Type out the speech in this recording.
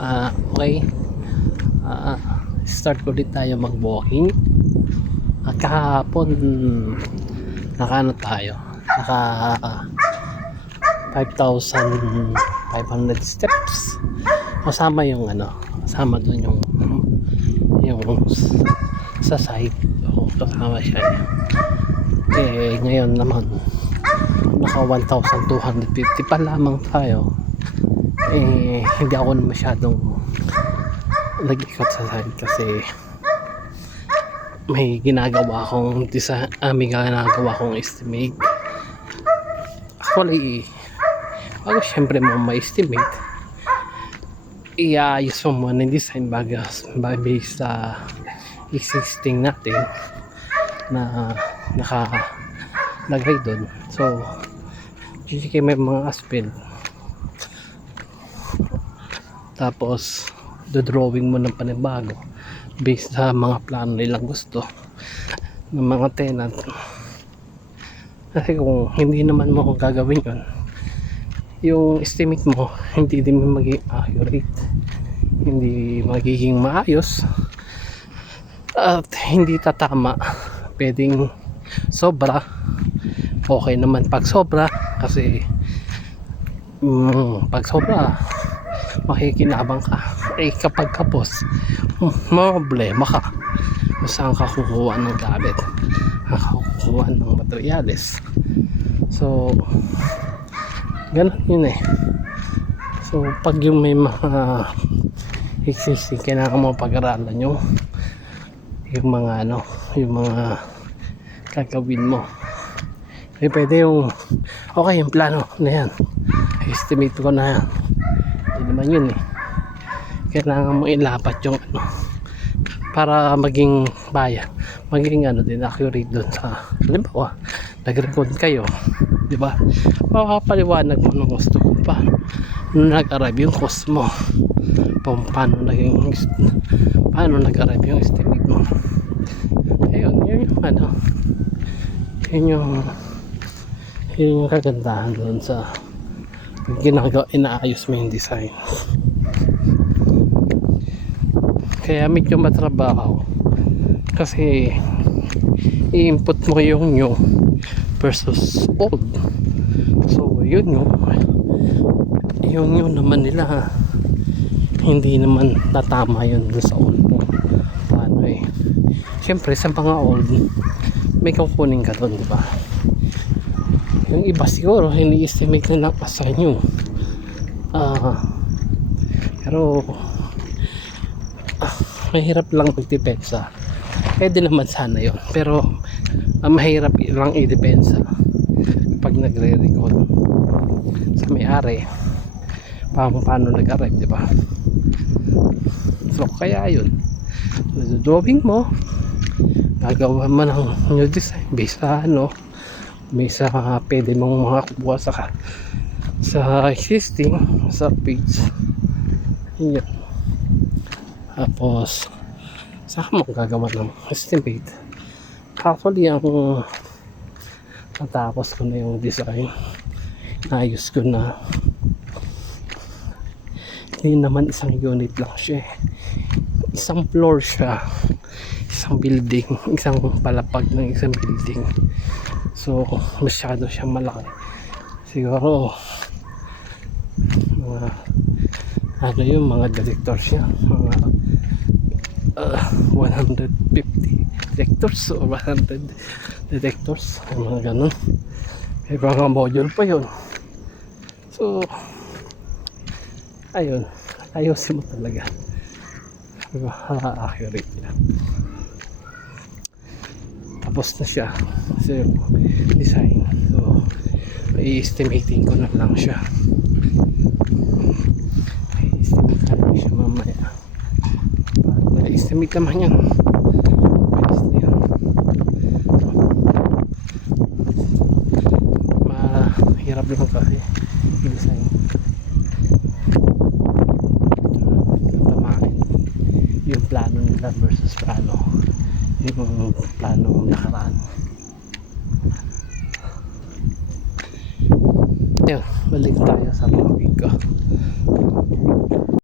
Okay. Start ulit tayo mag-walking. Kahapon naka tayo, naka 5,500 steps, kasama yung kasama dun yung sa side, kasama siya. Ngayon naman naka 1,250 pa lamang tayo. Hindi ako masyadong nag-ikot sa side kasi may ginagawa akong estimate. Actually, bago syempre mo ma-estimate, iayos mo muna yung design based sa existing natin na nakalagay doon. So chichike may mga aspect, tapos dodrawing mo ng panibago based sa mga plano nilang gusto ng mga tenant. Kasi kung hindi naman mo gagawin yun, yung estimate mo hindi din magiging accurate, hindi magiging maayos, at hindi tatama. Pwedeng sobra. Okay naman pag sobra, kasi pag sobra makikinabang ka. Kapag kapos, problema ka kung saan ka kukuha ng gamit, kukuha ng materyales. So ganun yun So pag yung may mga existing, kailangan mo pag-aralan yung mga yung mga gagawin mo. Pwede yung okay yung plano na yan, estimate ko na yan, hindi naman yun kailangan mo ilapat yung para maging maging din accurate dun sa halimbawa nag-record kayo, di ba? Makakapaliwanag mo ng gusto kung paano nag-arrive yung cost mo, paano nag-arrive yung estimate mo. Ayun, yun yung kagandahan doon sa inaayos mo yung design. Kaya medyo matrabaho kasi i-input mo yung new versus old. So yun yung naman nila hindi naman tatama yun sa old mo. Paano syempre sa mga old may kukunin ka doon, diba? Yung iba siguro ini-estimate na lang assign nyo, pero mahirap lang magdepensa. Pwede naman sana yun, pero mahirap lang i-depensa pag nagre-record sa may-ari paano nag-arrive, diba? So kaya yun, drawing mo, gagawa mo ng new design based sa may sa pwede mong makakuha sa existing sa page yun. Tapos saka mo gagawa ng estimate. Actually ang natapos ko na yung design, naayos ko na. Hindi naman isang unit lang siya, isang floor siya, isang building, isang palapag ng isang building. So masyado siyang malaki, siguro mga yung mga detectors niya, mga 150 detectors o 100 detectors, mga ganun. May mga module pa yun. So ayun, ayusin mo talaga, accurate yan. Tapos na siya so design. So i-estimating ko na lang siya, i-estimate na lang siya mamaya. I-estimate naman yan, ayos na yan. Mahirap lang kasi i-design, tatamaan yung plano nila versus yung plano nakaraan. Yun, balik tayo sa mga ko.